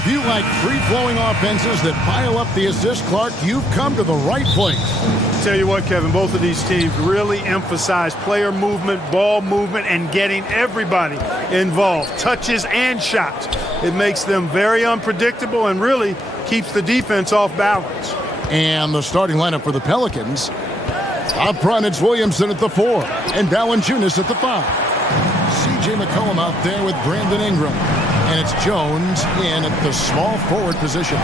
if you like free-flowing offenses that pile up the assist, Clark, you've come to the right place. Tell you what, Kevin, both of these teams really emphasize player movement, ball movement, and getting everybody involved, touches and shots. It makes them very unpredictable and really keeps the defense off balance. And the starting lineup for the Pelicans. Up front, it's Williamson at the 4 and Valanciunas at the 5. C.J. McCollum out there with Brandon Ingram. And it's Jones in at the small forward position.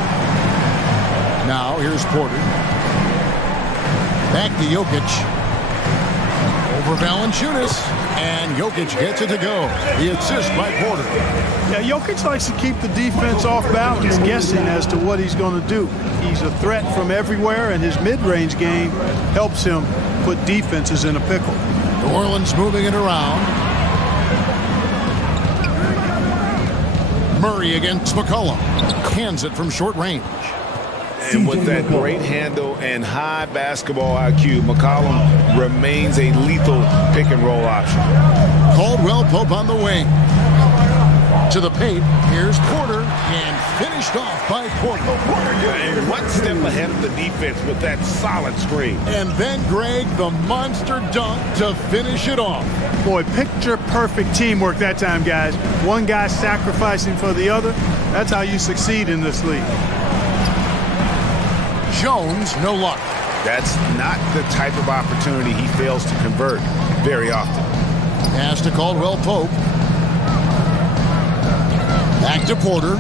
Now, here's Porter. Back to Jokic. Over Valanciunas. And Jokic gets it to go. The assist by Porter. Yeah, Jokic likes to keep the defense off balance, guessing as to what he's going to do. He's a threat from everywhere, and his mid-range game helps him put defenses in a pickle. New Orleans moving it around. Murray against McCollum. Hands it from short range. And with that great handle and high basketball IQ, McCollum remains a lethal pick-and-roll option. Caldwell Pope on the wing. To the paint. Here's Porter. And finished off by Porter. And one step ahead of the defense with that solid screen. And then Greg, the monster dunk to finish it off. Boy, picture-perfect teamwork that time, guys. One guy sacrificing for the other. That's how you succeed in this league. Jones, no luck. That's not the type of opportunity he fails to convert very often. Pass to Caldwell Pope. Back to Porter.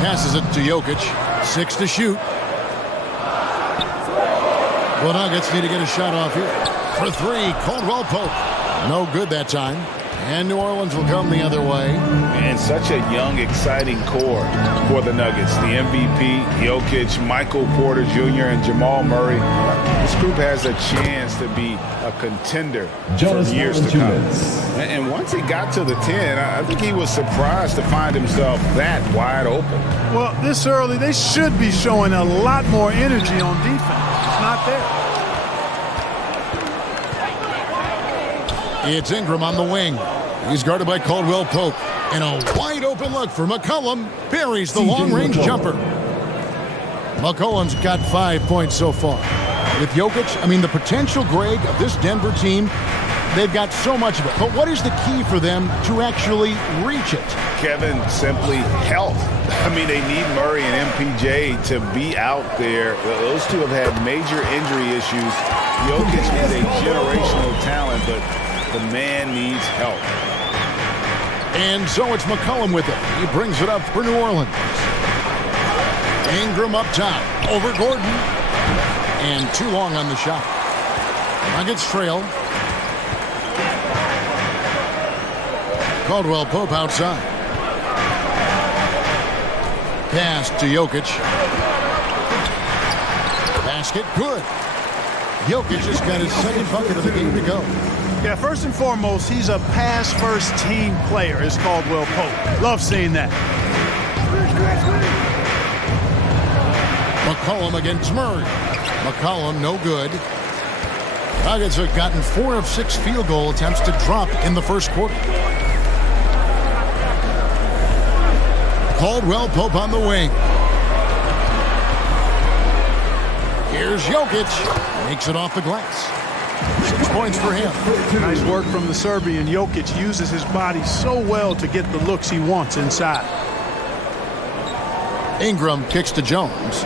Passes it to Jokic. 6 to shoot. The Nuggets need to get a shot off here. For 3, Caldwell Pope. No good that time. And New Orleans will come the other way. And such a young, exciting core for the Nuggets. The MVP, Jokic, Michael Porter Jr., and Jamal Murray. This group has a chance to be a contender for years to come. And once he got to the 10, I think he was surprised to find himself that wide open. Well, this early, they should be showing a lot more energy on defense. It's not there. It's Ingram on the wing. He's guarded by Caldwell Pope. And a wide open look for McCollum. Buries the long-range jumper. McCollum's got 5 points so far. With Jokic, the potential, Greg, of this Denver team, they've got so much of it. But what is the key for them to actually reach it? Kevin, simply health. They need Murray and MPJ to be out there. Those two have had major injury issues. Jokic is a generational talent, but the man needs help. And so it's McCollum with it. He brings it up for New Orleans. Ingram up top. Over Gordon. And too long on the shot. Nuggets trail. Caldwell Pope outside. Pass to Jokic. Basket good. Jokic just got his second bucket of the game to go. Yeah, first and foremost, he's a pass-first team player, is Caldwell Pope. Love seeing that. McCollum against Murray. McCollum, no good. Nuggets have gotten 4 of 6 field goal attempts to drop in the first quarter. Caldwell Pope on the wing. Here's Jokic. Makes it off the glass. 6 points for him. Nice work from the Serbian. Jokic uses his body so well to get the looks he wants inside. Ingram kicks to Jones.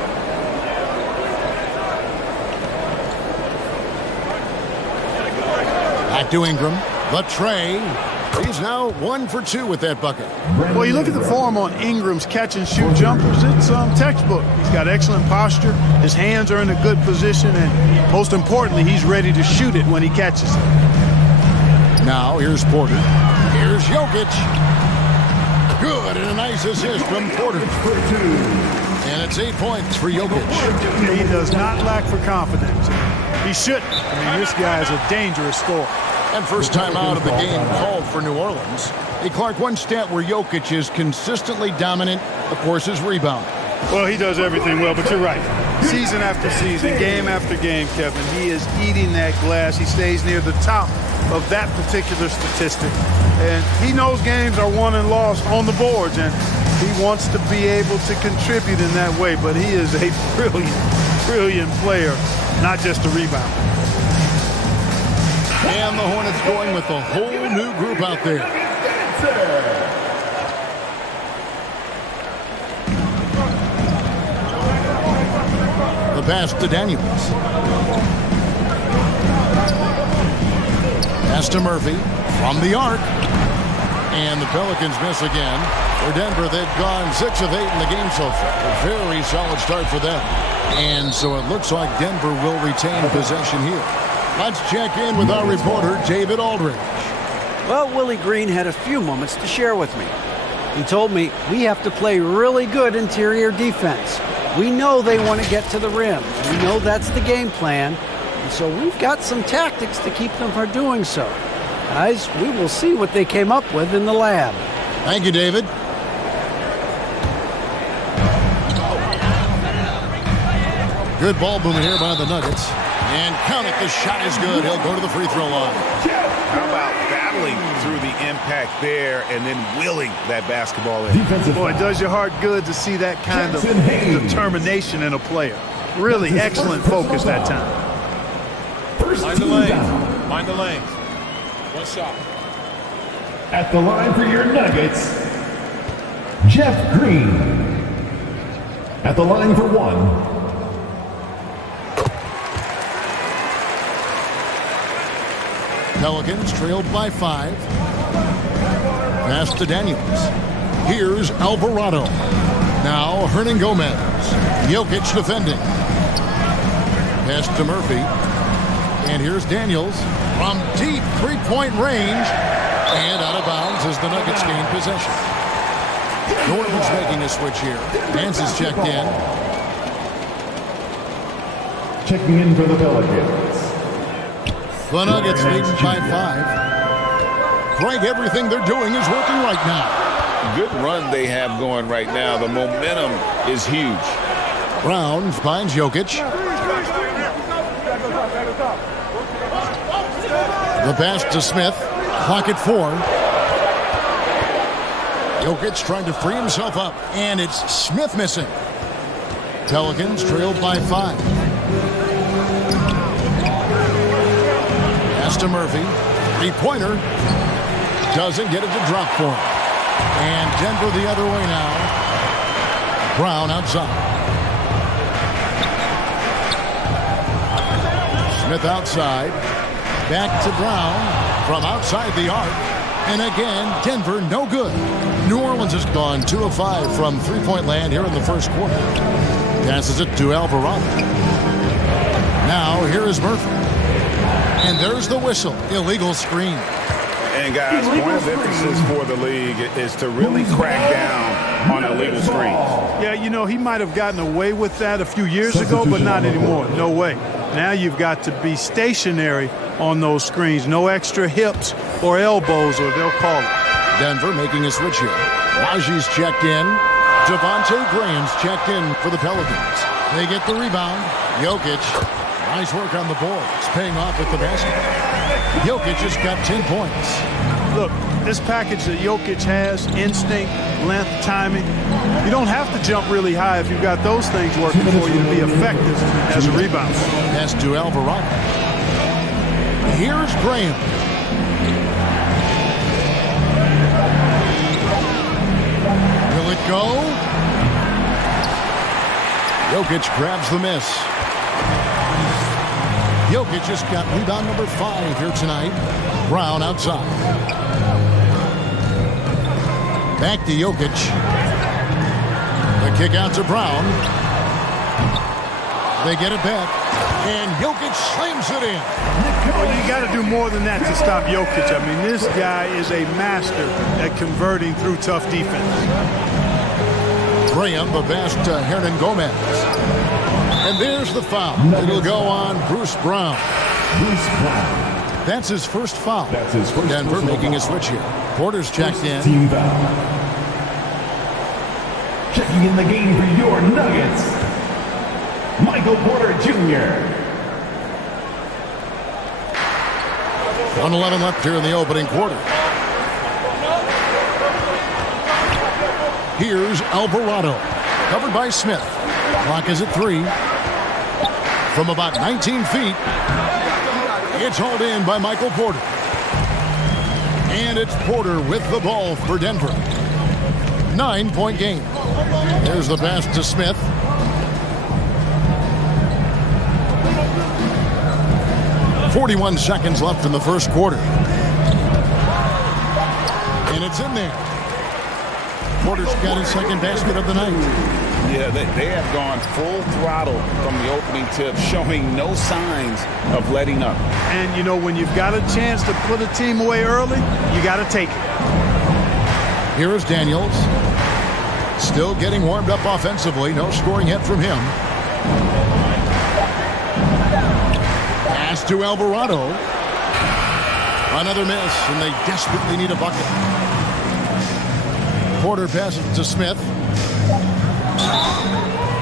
Back to Ingram. The tray. He's now 1 for 2 with that bucket. Well, you look at the form on Ingram's catch-and-shoot jumpers. It's textbook. He's got excellent posture. His hands are in a good position. And most importantly, he's ready to shoot it when he catches it. Now, here's Porter. Here's Jokic. Good, and a nice assist from Porter. And it's 8 points for Jokic. He does not lack for confidence. He shouldn't. This guy is a dangerous scorer. And first time out of the game called for New Orleans. Hey, Clark, one stat where Jokic is consistently dominant, of course, is rebound. Well, he does everything well, but you're right. Season after season, game after game, Kevin, he is eating that glass. He stays near the top of that particular statistic. And he knows games are won and lost on the boards, and he wants to be able to contribute in that way. But he is a brilliant player, not just a rebounder. And the Hornets going with a whole new group out there. The pass to Daniels. Pass to Murphy from the arc. And the Pelicans miss again. For Denver, they've gone 6 of 8 in the game so far. A very solid start for them. And so it looks like Denver will retain possession here. Let's check in with our reporter, David Aldridge. Well, Willie Green had a few moments to share with me. He told me we have to play really good interior defense. We know they want to get to the rim. We know that's the game plan. And so we've got some tactics to keep them from doing so. Guys, we will see what they came up with in the lab. Thank you, David. Good ball movement here by the Nuggets. And count it, the shot is good. He'll go to the free throw line. How about battling through the impact there and then willing that basketball in? Boy, it does your heart good to see that kind of determination in a player. Really excellent focus that time. Mind the lane. Mind the lane. One shot. At the line for your Nuggets, Jeff Green. At the line for one, Pelicans trailed by 5. Pass to Daniels. Here's Alvarado. Now Hernan Gomez. Jokic defending. Pass to Murphy. And here's Daniels from deep three-point range. And out of bounds as the Nuggets gain possession. Gordon's making a switch here. Nance is checked in. checking in for the Pelicans. The Nuggets lead by 5. Greg, everything they're doing is working right now. Good run they have going right now. The momentum is huge. Brown finds Jokic. The pass to Smith. Clock at 4. Jokic trying to free himself up, and it's Smith missing. Pelicans trailed by 5. Pass to Murphy. Three-pointer. Doesn't get it to drop for him. And Denver the other way now. Brown outside. Smith outside. Back to Brown from outside the arc. And again, Denver no good. New Orleans has gone 2 of 5 from three-point land here in the first quarter. Passes it to Alvarado. Now here is Murphy. And there's the whistle. Illegal screen. And guys, point of emphasis for the league is to really crack down on illegal screens. Yeah, you know, he might have gotten away with that a few years ago, but not anymore. No way. Now you've got to be stationary on those screens. No extra hips or elbows, or they'll call it. Denver making a switch here. Raji's checked in. Devontae Graham's checked in for the Pelicans. They get the rebound. Jokic. Nice work on the board. It's paying off with the basket. Jokic has got 10 points. Look, this package that Jokic has, instinct, length, timing, you don't have to jump really high if you've got those things working for you to be effective as a rebounder. Pass to Alvarado. Here's Graham. Will it go? Jokic grabs the miss. Jokic just got rebound number 5 here tonight. Brown outside. Back to Jokic. The kick out to Brown. They get it back. And Jokic slams it in. Well, you got to do more than that to stop Jokic. I mean, this guy is a master at converting through tough defense. Graham, the pass to Hernan Gomez. And there's the foul. It'll go on Bruce Brown. Bruce Brown. That's his first foul. That's his first Denver personal making foul. a switch here. Porter's checked in. Team foul. Checking in the game for your Nuggets, Michael Porter Jr. 1:11 left here in the opening quarter. Here's Alvarado. Covered by Smith. Clock is at 3. From about 19 feet, it's hauled in by Michael Porter. And it's Porter with the ball for Denver. 9-point game. There's the pass to Smith. .41 seconds left in the first quarter. And it's in there. Porter's got his second basket of the night. Yeah, they have gone full throttle from the opening tip, showing no signs of letting up. And, you know, when you've got a chance to put a team away early, you got to take it. Here is Daniels. Still getting warmed up offensively. No scoring yet from him. Pass to Alvarado. Another miss, and they desperately need a bucket. Porter passes to Smith.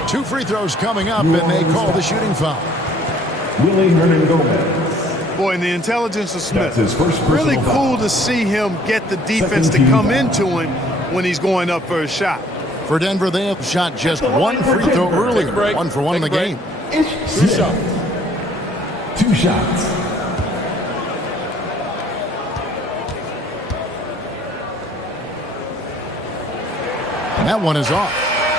2 free throws coming up, and they call the shooting foul. Willie Hernan-Gomez. Boy, and the intelligence of Smith. That's his first really personal cool foul. to see him get the defense to come into him when he's going up for a shot. For Denver, they have shot just 1 free throw earlier. 1 for 1 in the game. Good shot. 2 shots. And that one is off.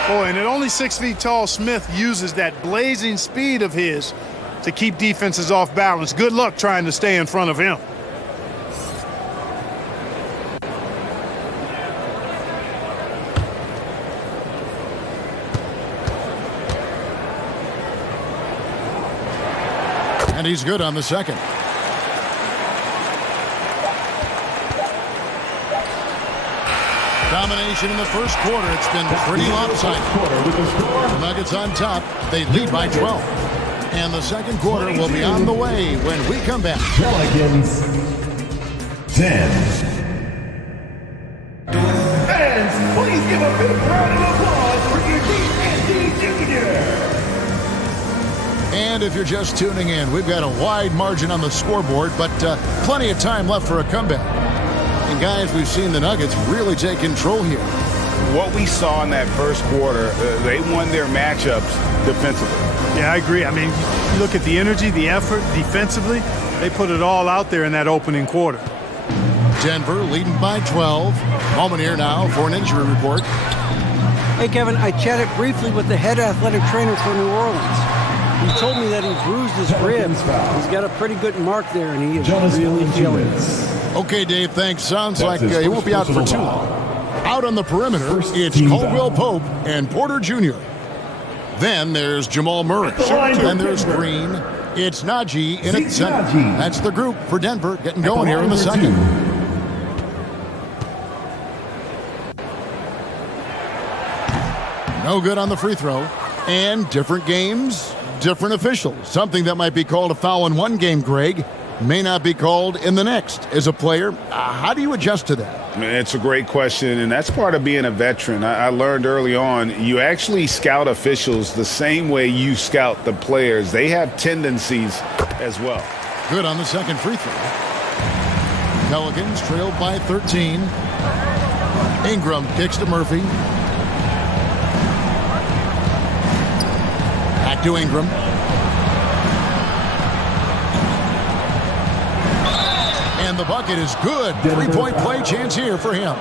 Boy, and at only 6 feet tall, Smith uses that blazing speed of his to keep defenses off balance. Good luck trying to stay in front of him. And he's good on the second. Domination in the first quarter. It's been pretty lopsided. The Nuggets on top. They lead by 12. And the second quarter will be on the way when we come back. Pelicans 10. Fans, please give a big round of applause for your D&D Junior. And if you're just tuning in, we've got a wide margin on the scoreboard, but plenty of time left for a comeback. And guys, we've seen the Nuggets really take control here. What we saw in that first quarter, they won their matchups defensively. Yeah, I agree. I mean, you look at the energy, the effort defensively, they put it all out there in that opening quarter. Denver leading by 12. Moment here now for an injury report. Hey, Kevin, I chatted briefly with the head athletic trainer for New Orleans. He told me that he bruised his ribs. He's got a pretty good mark there, and he is really feeling it. Okay, Dave, thanks. Sounds That's like his he won't be out for personal too foul. long. Out on the perimeter, First it's team Caldwell foul. Pope and Porter Jr. Then there's Jamal Murray. line for Then there's Denver. Green. It's Najee in at Zeke center. Najee. That's the group for Denver getting going here in the Line for second. 2. No good on the free throw. And different games, different officials. Something that might be called a foul in one game, Greg, may not be called in the next. As a player, how do you adjust to that? It's a great question, and that's part of being a veteran. I learned early on, you actually scout officials the same way you scout the players. They have tendencies as well. Good on the second free throw. Pelicans trailed by 13. Ingram kicks to Murphy. Back to Ingram. And the bucket is good. 3-point play chance here for him.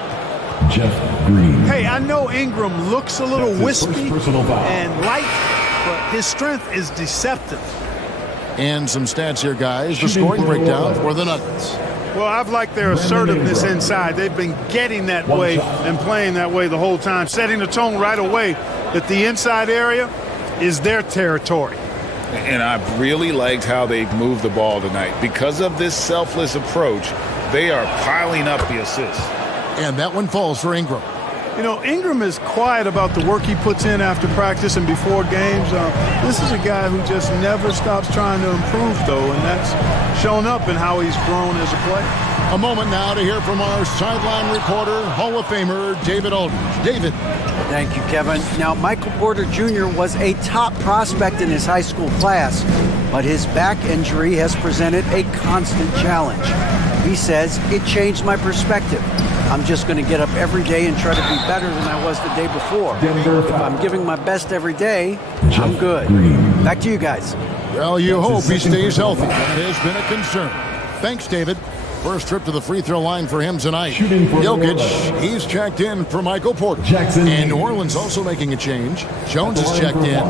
Jeff Green. Hey, I know Ingram looks a little That's his wispy first personal foul. and light, but his strength is deceptive. And some stats here, guys. The Shooting scoring for breakdown Orlando. for the Nuggets. Well, I've liked their assertiveness inside. They've been getting that One way shot. and playing that way the whole time, setting the tone right away that the inside area is their territory. And I've really liked how they've moved the ball tonight. Because of this selfless approach, they are piling up the assists. And that one falls for Ingram. You know, Ingram is quiet about the work he puts in after practice and before games. This is a guy who just never stops trying to improve, though, and that's shown up in how he's grown as a player. A moment now to hear from our sideline reporter, Hall of Famer David Aldridge. David. Thank you, Kevin. Now, Michael Porter Jr. was a top prospect in his high school class, but his back injury has presented a constant challenge. He says, it changed my perspective. I'm just going to get up every day and try to be better than I was the day before. If I'm giving my best every day, I'm good. Back to you guys. Well, you hope he stays healthy. That has been a concern. Thanks, David. First trip to the free throw line for him tonight. Jokic, he's checked in for Michael Porter. And New Orleans also making a change. Jones is checked in.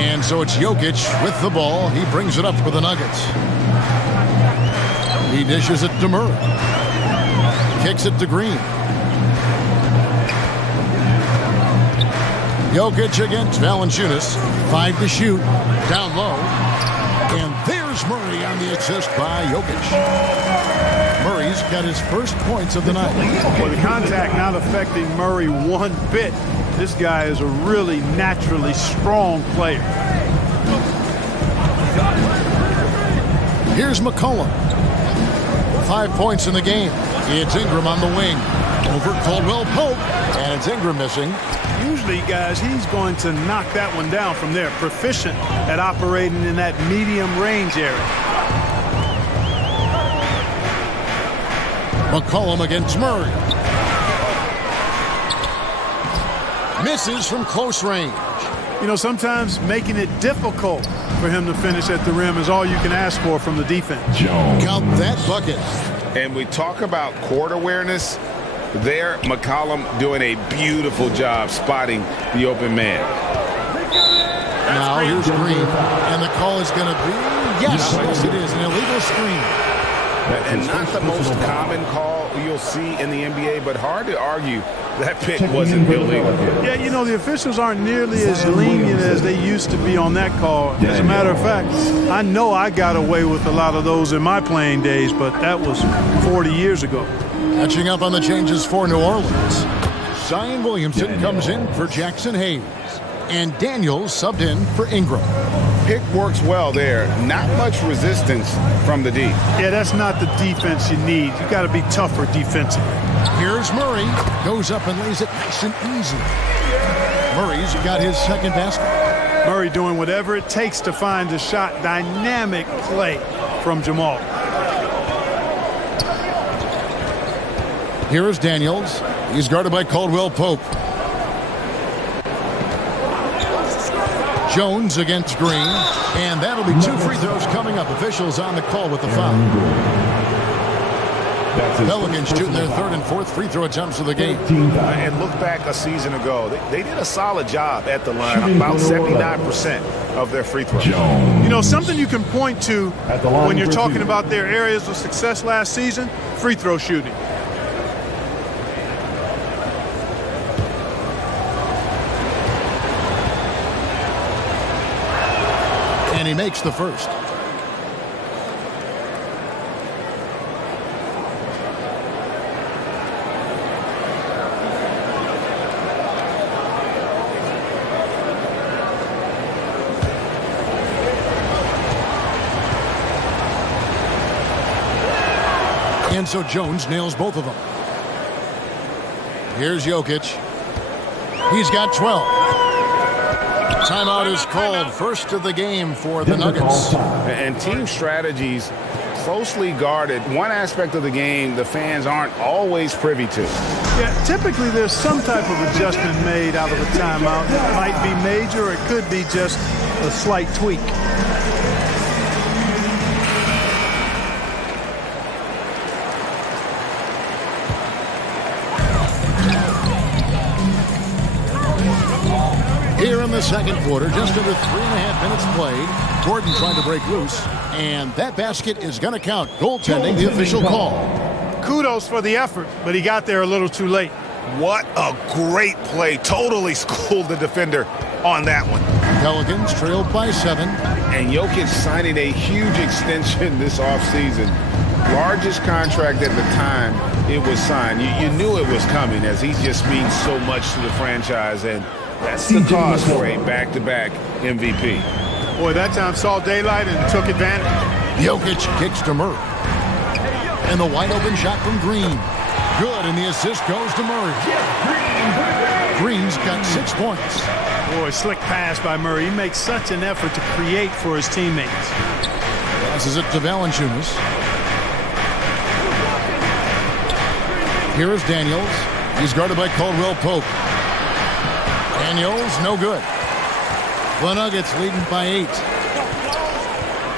And so it's Jokic with the ball. He brings it up for the Nuggets. He dishes it to Murray. Kicks it to Green. Jokic against Valanciunas. 5 to shoot. Down low. And there's Murray on the assist by Jokic. Murray's got his first points of the night. Well, the contact not affecting Murray one bit. This guy is a really naturally strong player. Here's McCollum. 5 points in the game. It's Ingram on the wing. Over Caldwell Pope. And it's Ingram missing. Usually, guys, he's going to knock that one down from there. Proficient at operating in that medium range area. McCollum against Murray. Misses from close range. You know, sometimes making it difficult for him to finish at the rim is all you can ask for from the defense. Count that bucket. And we talk about court awareness. There, McCollum doing a beautiful job spotting the open man. Now here's Green. And the call is going to be, yes, it is, an illegal screen. And not the most common call you'll see in the NBA, but hard to argue that pick wasn't illegal. Yeah, you know, the officials aren't nearly as lenient as they used to be on that call. As a matter of fact, I know I got away with a lot of those in my playing days, but that was 40 years ago. Catching up on the changes for New Orleans. Zion Williamson comes in for Jackson Hayes. And Daniels subbed in for Ingram. Pick works well there. Not much resistance from the D. Yeah, that's not the defense you need. You got to be tougher defensively. Here's Murray. Goes up and lays it nice and easy. Murray's got his second basket. Murray doing whatever it takes to find a shot. Dynamic play from Jamal. Here's Daniels. He's guarded by Caldwell Pope. Jones against Green. And that'll be 2 free throws coming up. Officials on the call with the foul. Pelicans shooting their 3rd and 4th free throw attempts of the game. And look back a season ago. They did a solid job at the line. About 79% of their free throws. You know, something you can point to when you're talking about their areas of success last season, free throw shooting. And he makes the first. And so Jones nails both of them. Here's Jokic. He's got 12. Timeout is called. First of the game for the Nuggets. And team strategies closely guarded. One aspect of the game the fans aren't always privy to. Yeah, typically there's some type of adjustment made out of a timeout. It might be major or it could be just a slight tweak. Here in the second quarter, just under 3.5 minutes played. Gordon trying to break loose, and that basket is going to count. Goaltending, the official call. Kudos for the effort, but he got there a little too late. What a great play. Totally schooled the defender on that one. Pelicans trailed by 7. And Jokic signing a huge extension this offseason. Largest contract at the time it was signed. You knew it was coming, as he just means so much to the franchise, and that's the cost for a back-to-back MVP. Boy, that time saw daylight and took advantage. Jokic kicks to Murray. And the wide open shot from Green. Good, and the assist goes to Murray. Green's got 6 points. Boy, slick pass by Murray. He makes such an effort to create for his teammates. Passes it to Valanciunas. Here is Daniels. He's guarded by Caldwell Pope. Daniels, no good. The Nuggets leading by 8.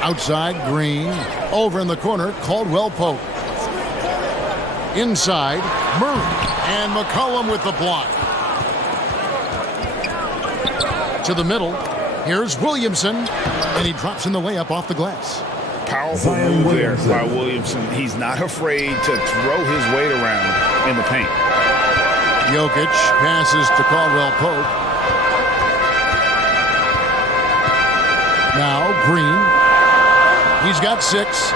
Outside, Green. Over in the corner, Caldwell Pope. Inside, Murray. And McCollum with the block. To the middle. Here's Williamson. And he drops in the layup off the glass. Powerful move there by Williamson. He's not afraid to throw his weight around in the paint. Jokic passes to Caldwell Pope. Now Green. He's got 6.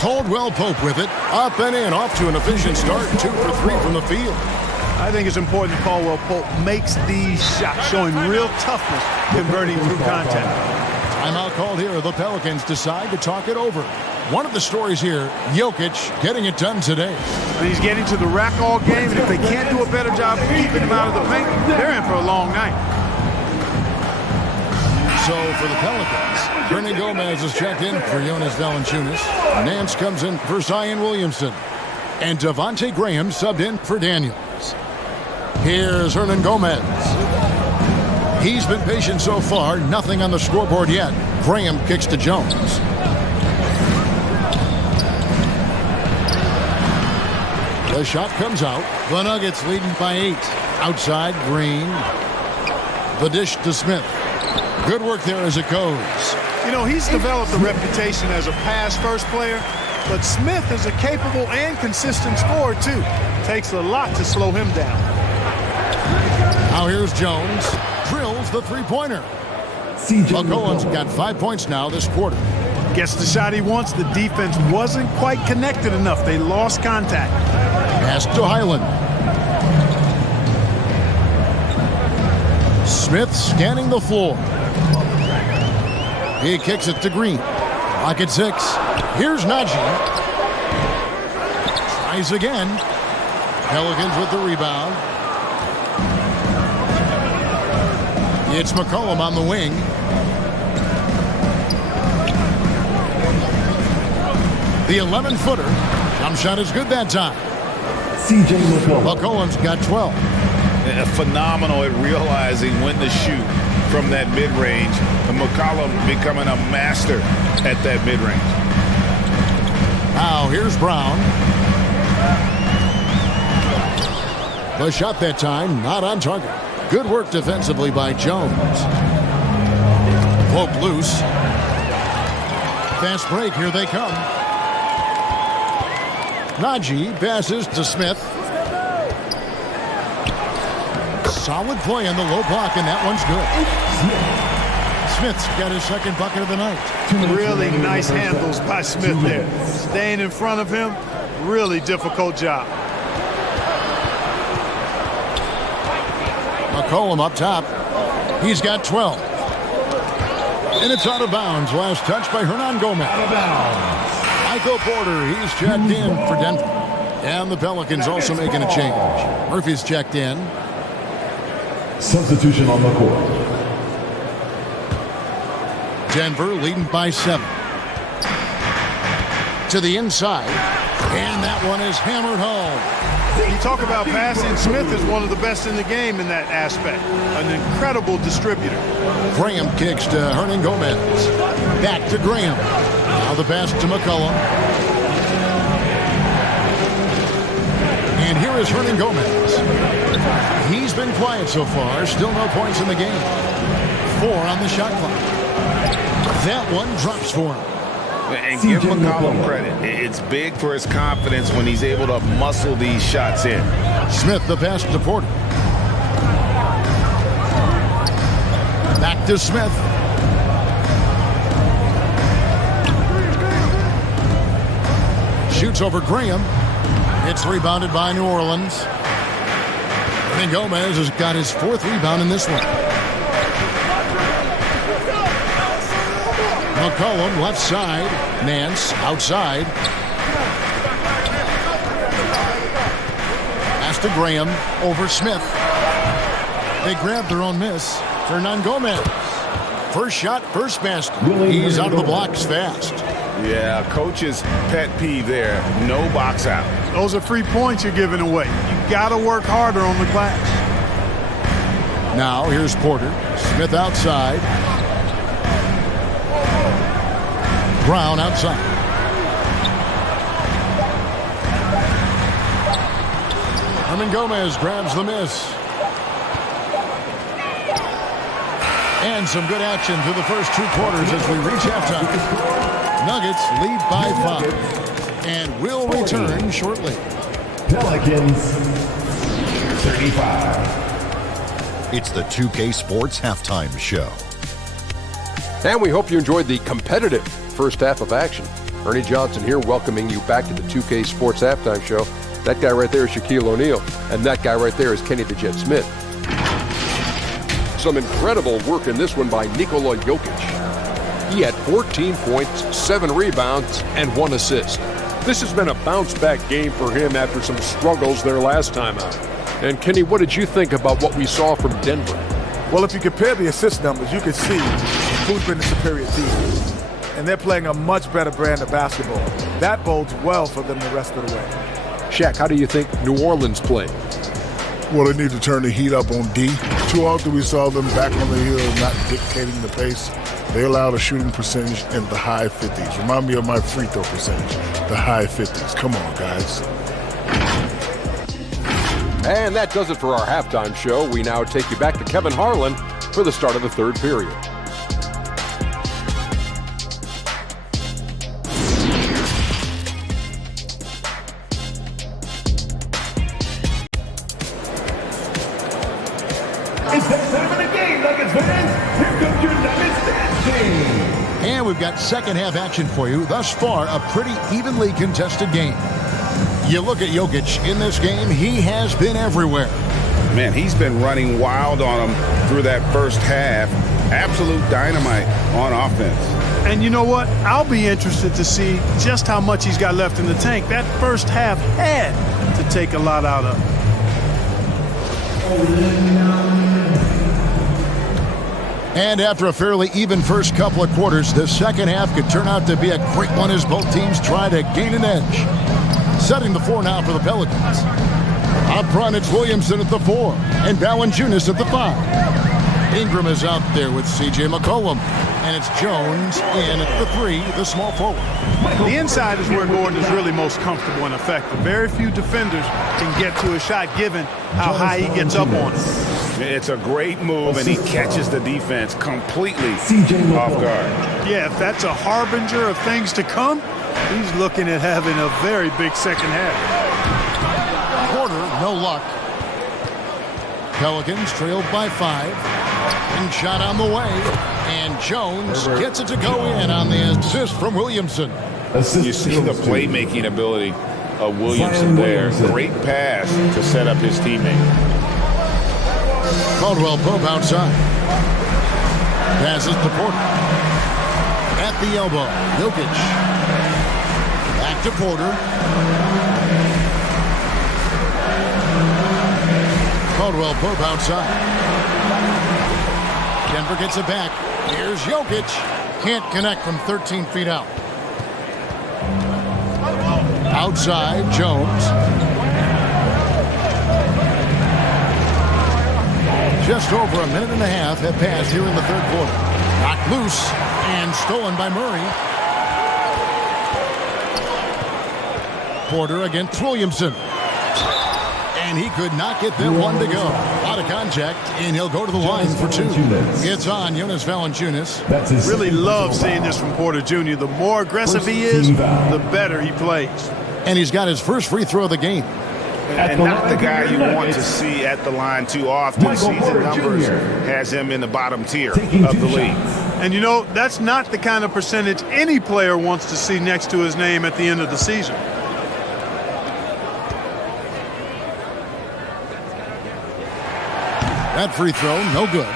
Caldwell Pope with it. Up and in. Off to an efficient start. 2 for 3 from the field. I think it's important that Caldwell Pope makes these shots, showing real toughness, converting through contact. Timeout called here. The Pelicans decide to talk it over. One of the stories here, Jokic getting it done today. And he's getting to the rack all game, and if they can't do a better job of keeping him out of the paint, they're in for a long night. So for the Pelicans, Hernan Gomez is checked in for Jonas Valanciunas. Nance comes in for Zion Williamson. And Devontae Graham subbed in for Daniels. Here's Hernan Gomez. He's been patient so far. Nothing on the scoreboard yet. Graham kicks to Jones. The shot comes out. The Nuggets leading by 8. Outside, Green. The dish to Smith. Good work there as it goes. You know, he's developed a reputation as a pass-first player, but Smith is a capable and consistent scorer, too. Takes a lot to slow him down. Now here's Jones. Drills the three-pointer. McCollum's got 5 points now this quarter. Gets the shot he wants. The defense wasn't quite connected enough. They lost contact. Pass to Highland. Smith scanning the floor. He kicks it to Green. Lock at 6. Here's Najee. Tries again. Pelicans with the rebound. It's McCollum on the wing. The 11-footer. Jump shot is good that time. C.J. McCollum. McCollum's got 12. Phenomenal at realizing when to shoot from that mid-range. And McCollum becoming a master at that mid-range. Now here's Brown. The shot that time, not on target. Good work defensively by Jones. Poke loose. Fast break, here they come. Najee passes to Smith. Solid play on the low block, and that one's good. Smith's got his second bucket of the night. Really nice handles by Smith there. Staying in front of him, really difficult job. McCollum up top. He's got 12. And it's out of bounds. Last touch by Hernan Gomez. Out of bounds. Michael Porter, he's checked in for Denver. And the Pelicans also making a change. Murphy's checked in. Substitution on the court. Denver leading by 7. To the inside. And that one is hammered home. You talk about passing, Smith is one of the best in the game in that aspect. An incredible distributor. Graham kicks to Hernan Gomez. Back to Graham. Now the pass to McCollum. And here is Hernan Gomez. He's been quiet so far. Still no points in the game. 4 on the shot clock. That one drops for him. And give McCollum credit. It's big for his confidence when he's able to muscle these shots in. Smith the pass to Porter. Back to Smith. Shoots over Graham. It's rebounded by New Orleans. And Gomez has got his 4th rebound in this one. McCollum left side. Nance outside. Pass to Graham over Smith. They grab their own miss. Hernan Gomez. First shot, first basket. He's out of the blocks fast. Yeah, coach's pet peeve there. No box out. Those are free points you're giving away. You got to work harder on the glass. Now here's Porter. Smith outside. Brown outside. Hernan Gomez grabs the miss. And some good action through the first 2 quarters as we reach halftime. Nuggets lead by 5 and will return shortly. Pelicans 35. It's the 2K Sports Halftime Show. And we hope you enjoyed the competitive first half of action. Ernie Johnson here welcoming you back to the 2K Sports Halftime Show. That guy right there is Shaquille O'Neal, and that guy right there is Kenny the Jet Smith. Some incredible work in this one by Nikola Jokic. He had 14 points, 7 rebounds, and 1 assist. This has been a bounce-back game for him after some struggles their last time out. And Kenny, what did you think about what we saw from Denver? Well, if you compare the assist numbers, you can see who's been the superior team. And they're playing a much better brand of basketball. That bodes well for them the rest of the way. Shaq, how do you think New Orleans played? Well, they need to turn the heat up on D. Too often we saw them back on the hill, not dictating the pace. They allowed a shooting percentage in the high 50s. Remind me of my free throw percentage, the high 50s. Come on, guys. And that does it for our halftime show. We now take you back to Kevin Harlan for the start of the third period. It's that time of the game, Nuggets fans. Here comes your Nuggets dance team. And we've got second half action for you. Thus far, a pretty evenly contested game. You look at Jokic in this game, he has been everywhere. Man, he's been running wild on them through that first half. Absolute dynamite on offense. And you know what? I'll be interested to see just how much he's got left in the tank. That first half had to take a lot out of him. And after a fairly even first couple of quarters, the second half could turn out to be a great one as both teams try to gain an edge. Setting the floor now for the Pelicans. Up front, it's Williamson at the 4 and Valanciunas at the 5. Ingram is out there with C.J. McCollum. And it's Jones in at the 3, the small forward. The inside is where Gordon is really most comfortable and effective. Very few defenders can get to a shot given how high he gets up on it. It's a great move, and he catches the defense completely off guard. Yeah, if that's a harbinger of things to come, he's looking at having a very big second half. Porter, no luck. Pelicans trailed by 5. And shot on the way. And Jones gets it to go in on the assist from Williamson. You see the playmaking ability of Williamson there. Great pass to set up his teammate. Caldwell Pope outside. Passes to Porter. At the elbow, Jokic. Back to Porter. Caldwell Pope outside. Denver gets it back. Here's Jokic. Can't connect from 13 feet out. Outside, Jones. Just over a minute and a half have passed here in the third quarter. Knocked loose and stolen by Murray. Porter against Williamson. And he could not get them one to go. Out of contact, and he'll go to the line for 2. It's on Jonas Valanciunas. Really love seeing this from Porter Jr. The more aggressive he is, the better he plays. And he's got his first free throw of the game. And not the guy you want to see at the line too often. Season numbers has him in the bottom tier of the league. And you know, that's not the kind of percentage any player wants to see next to his name at the end of the season. That free throw, no good.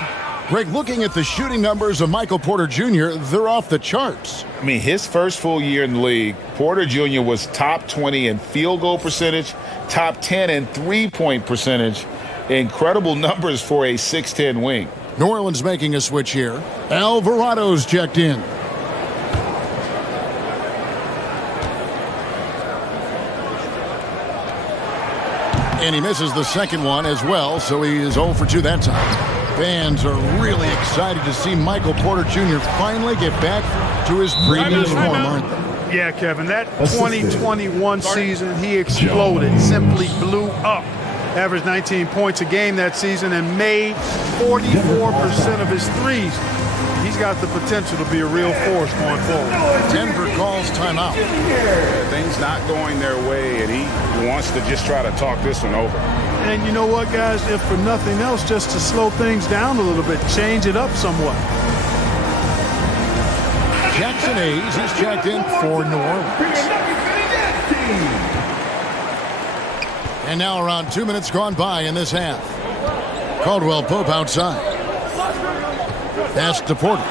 Greg, looking at the shooting numbers of Michael Porter Jr., they're off the charts. I mean, his first full year in the league, Porter Jr. was top 20 in field goal percentage, top 10 in three-point percentage. Incredible numbers for a 6'10 wing. New Orleans making a switch here. Alvarado's checked in. And he misses the second one as well, so he is 0 for 2 that time. Fans are really excited to see Michael Porter Jr. finally get back to his previous form, aren't they? Yeah, Kevin, that 2021 season, he exploded, simply blew up. Averaged 19 points a game that season and made 44% of his threes. He's got the potential to be a real force going forward. Denver calls timeout. Things not going their way, and he wants to just try to talk this one over. And you know what, guys? If for nothing else, just to slow things down a little bit, change it up somewhat. Jackson Hayes is checked in for New Orleans. And now around 2 minutes gone by in this half. Caldwell Pope outside. Pass to Porter.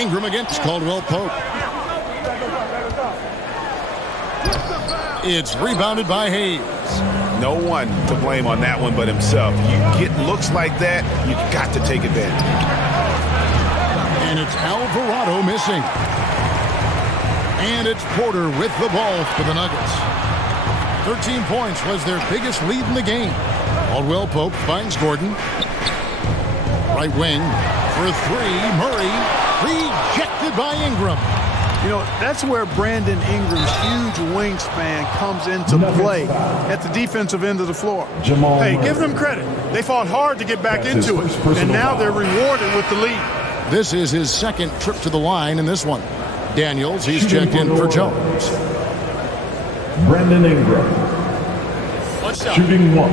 Ingram against Caldwell Pope. It's rebounded by Hayes. No one to blame on that one but himself. You get looks like that, you've got to take advantage. And it's Alvarado missing. And it's Porter with the ball for the Nuggets. 13 points was their biggest lead in the game. Caldwell Pope finds Gordon. Right wing for three. Murray rejected by Ingram. You know, that's where Brandon Ingram's huge wingspan comes into play at the defensive end of the floor. Hey, give them credit. They fought hard to get back into it, and now they're rewarded with the lead. This is his second trip to the line in this one. Daniels, he's checked in for Jones. Brandon Ingram. Shooting 1.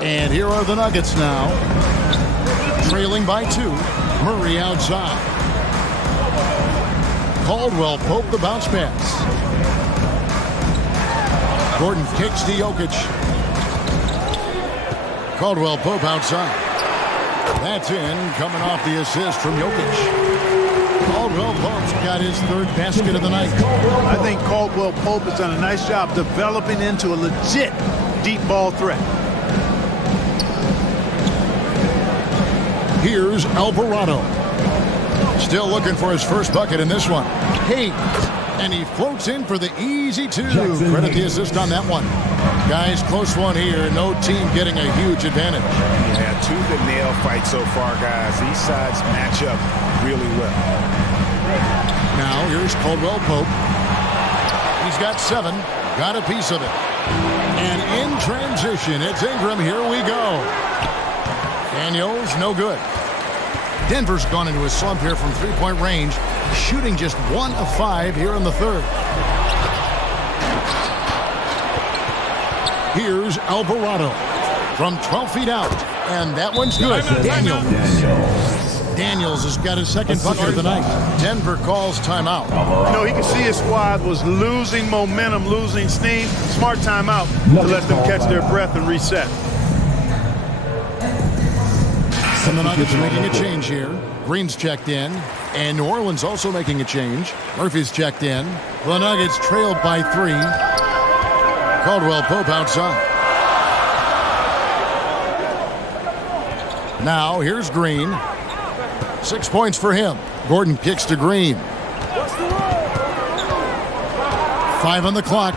And here are the Nuggets now. Trailing by 2. Murray outside. Caldwell Pope the bounce pass. Gordon kicks to Jokic. Caldwell Pope outside. That's in, coming off the assist from Jokic. Caldwell Pope's got his third basket of the night. I think Caldwell Pope has done a nice job developing into a legit deep ball threat. Here's Alvarado. Still looking for his first bucket in this one. Hayes. And he floats in for the easy 2. Credit the assist on that one. Guys, close one here. No team getting a huge advantage. Yeah, tooth-and-nail fight so far, guys. These sides match up really well. Now, here's Caldwell Pope. He's got 7. Got a piece of it. And in transition, it's Ingram. Here we go. Daniels, no good. Denver's gone into a slump here from three-point range, shooting just 1 of 5 here in the third. Here's Alvarado from 12 feet out, and that one's good. Daniels has got his second bucket of the night. Denver calls timeout. You know, he could see his squad was losing momentum, losing steam. Smart timeout to let them catch their breath and reset. And the Nuggets making a change here. Green's checked in. And New Orleans also making a change. Murphy's checked in. The Nuggets trailed by 3. Caldwell Pope outside. Now here's Green. 6 points for him. Gordon kicks to Green. 5 on the clock.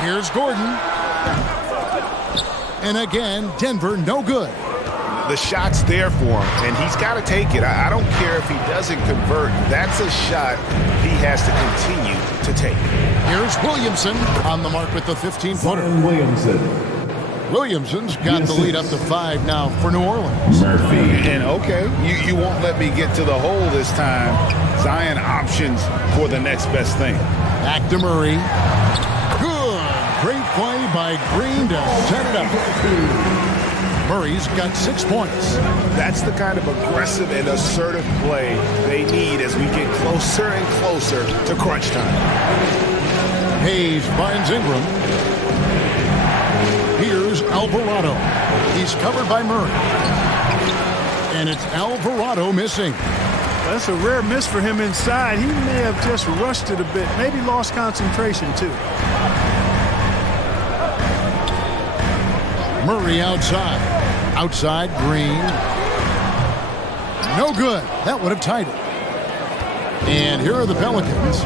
Here's Gordon. And again, Denver, no good. The shot's there for him, and he's got to take it. I don't care if he doesn't convert. That's a shot he has to continue to take. Here's Williamson on the mark with the 15-footer. Williamson's got the lead up to 5 now for New Orleans. And okay, you won't let me get to the hole this time. Zion options for the next best thing. Back to Murray. Good. Great play by Green to set it up. Murray's got 6 points. That's the kind of aggressive and assertive play they need as we get closer and closer to crunch time. Hayes finds Ingram. Here's Alvarado. He's covered by Murray. And it's Alvarado missing. That's a rare miss for him inside. He may have just rushed it a bit, maybe lost concentration too. Murray outside. Outside, Green. No good. That would have tied it. And here are the Pelicans.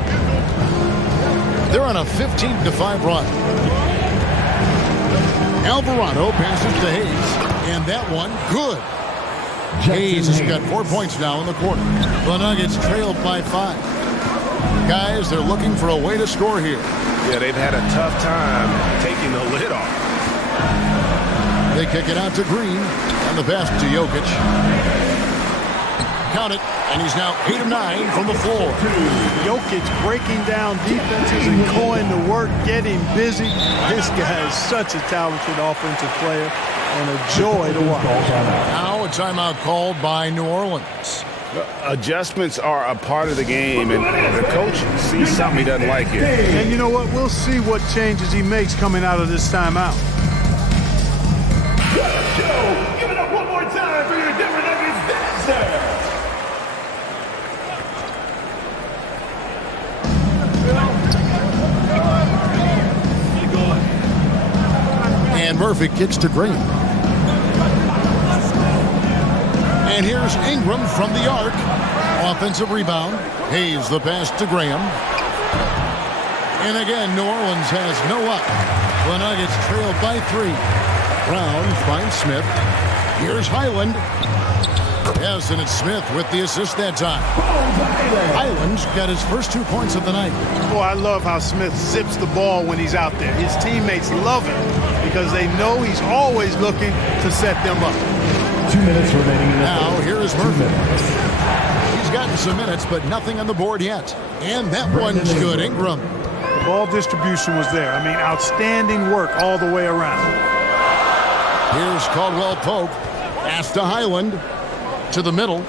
They're on a 15-5 run. Alvarado passes to Hayes. And that one, good. Hayes has got 4 points now in the quarter. The Nuggets trailed by 5. Guys, they're looking for a way to score here. Yeah, they've had a tough time taking the lid off. They kick it out to Green, and the pass to Jokic. Count it, and he's now 8 of 9 from the floor. Jokic breaking down defenses and going to work, getting busy. This guy is such a talented offensive player and a joy to watch. Now a timeout called by New Orleans. Adjustments are a part of the game, and the coach sees something he doesn't like here. And you know what? We'll see what changes he makes coming out of this timeout. Joe, give it up one more time for your Denver Nuggets dancer. And Murphy kicks to Green. And here's Ingram from the arc. Offensive rebound. Hayes the pass to Graham. And again, New Orleans has no up. The Nuggets trailed by 3. Brown finds Smith. Here's Highland. Yes, and it's Smith with the assist that time. Highland's got his first 2 points of the night. Boy, I love how Smith zips the ball when he's out there. His teammates love him because they know he's always looking to set them up. 2 minutes remaining in the Now, third. here is Murphy. He's gotten some minutes, but nothing on the board yet. And that one's good. Ingram. The ball distribution was there. I mean, outstanding work all the way around. Here's Caldwell Pope. Pass to Highland. To the middle.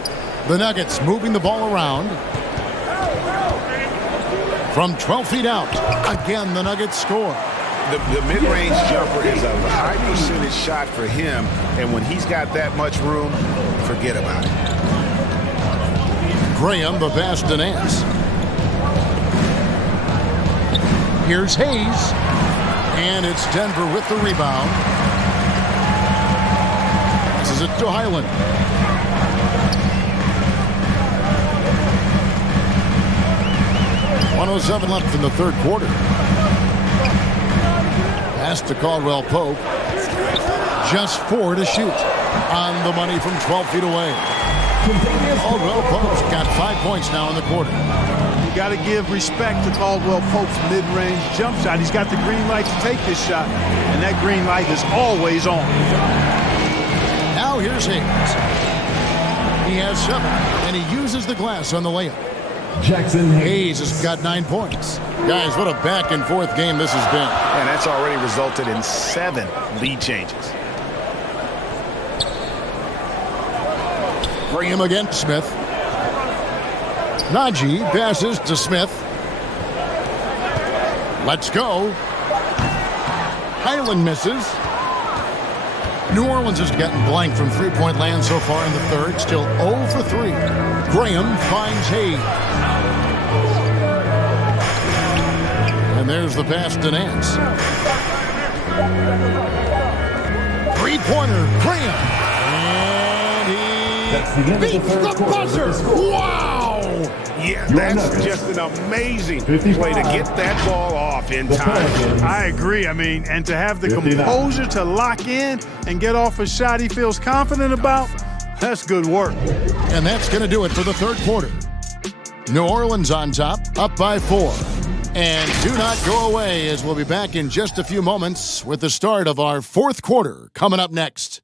The Nuggets moving the ball around. From 12 feet out. Again, the Nuggets score. The mid-range jumper is a high percentage shot for him, and when he's got that much room, forget about it. Graham, the pass to Nance. Here's Hayes. And it's Denver with the rebound. Passes it to Highland. .107 left in the third quarter. Pass to Caldwell Pope. Just 4 to shoot. On the money from 12 feet away. Caldwell Pope's got 5 points now in the quarter. You got to give respect to Caldwell Pope's mid-range jump shot. He's got the green light to take this shot, and that green light is always on. Now here's Hayes. He has 7, and he uses the glass on the layup. Jackson Hayes has got 9 points. Guys, what a back-and-forth game this has been. And that's already resulted in 7 lead changes. Graham against Smith. Najee passes to Smith. Let's go. Highland misses. New Orleans has gotten blank from three-point land so far in the third. Still 0 for 3. Graham finds Hayes. And there's the pass to Nance. Three-pointer, Graham. And he beats the buzzer. Wow! Yeah, that's just an amazing play to get that ball off in time. I agree. I mean, and to have the composure to lock in and get off a shot he feels confident about, that's good work. And that's going to do it for the third quarter. New Orleans on top, up by 4. And do not go away, as we'll be back in just a few moments with the start of our fourth quarter coming up next.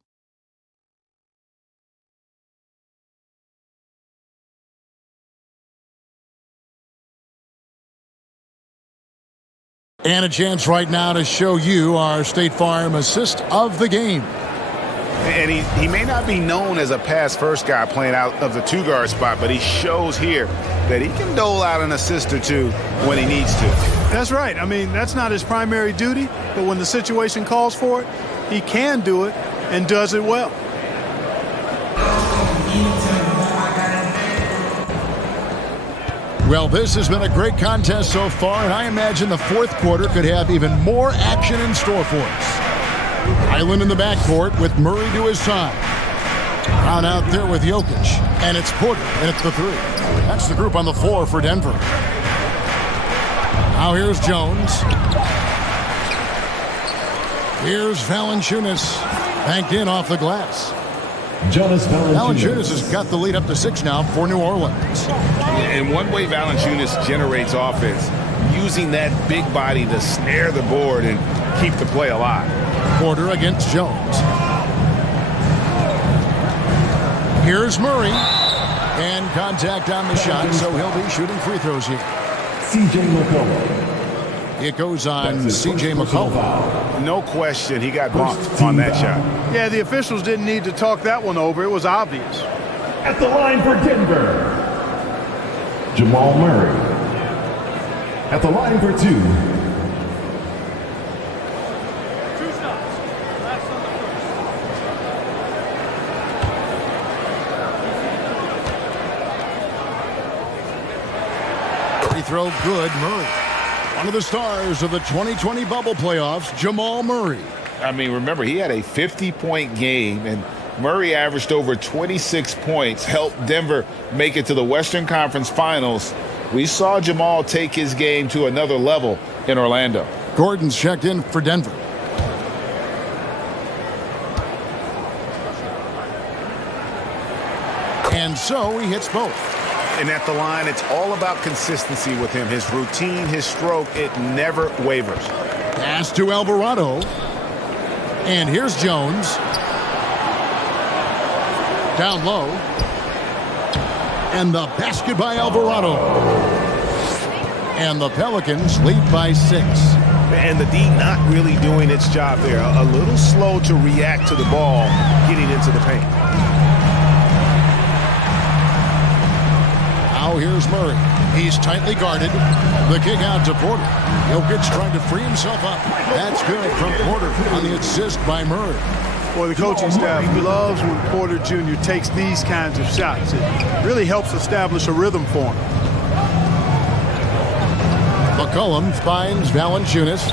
And a chance right now to show you our State Farm assist of the game. And he may not be known as a pass-first guy playing out of the two-guard spot, but he shows here that he can dole out an assist or two when he needs to. That's right. I mean, that's not his primary duty, but when the situation calls for it, he can do it and does it well. Well, this has been a great contest so far, and I imagine the fourth quarter could have even more action in store for us. Highland in the backcourt with Murray to his side. Brown out there with Jokic, and it's Porter, and it's the three. That's the group on the floor for Denver. Now here's Jones. Here's Valanciunas, banked in off the glass. Jonas Valanciunas has got the lead up to 6 now for New Orleans. And one way Valanciunas generates offense, using that big body to snare the board and keep the play alive. Porter against Jones. Here's Murray. And contact on the shot, so he'll be shooting free throws here. C.J. McCollum. It goes on C.J. McCollum. No question, he got bumped on that shot. Yeah, the officials didn't need to talk that one over. It was obvious. At the line for Denver, Jamal Murray. At the line for two, free throw good, Murray. One of the stars of the 2020 bubble playoffs, Jamal Murray. I mean, remember, he had a 50-point game, and Murray averaged over 26 points, helped Denver make it to the Western Conference Finals. We saw Jamal take his game to another level in Orlando. Gordon's checked in for Denver. And so he hits both. And at the line, it's all about consistency with him. His routine, his stroke, it never wavers. Pass to Alvarado. And here's Jones. Down low. And the basket by Alvarado. And the Pelicans lead by 6. And the D not really doing its job there. A little slow to react to the ball getting into the paint. Now here's Murray. He's tightly guarded. The kick out to Porter. Jokic trying to free himself up. That's good from Porter on the assist by Murray. Boy, the coaching staff loves when Porter Jr. takes these kinds of shots. It really helps establish a rhythm for him. McCollum finds Valanciunas.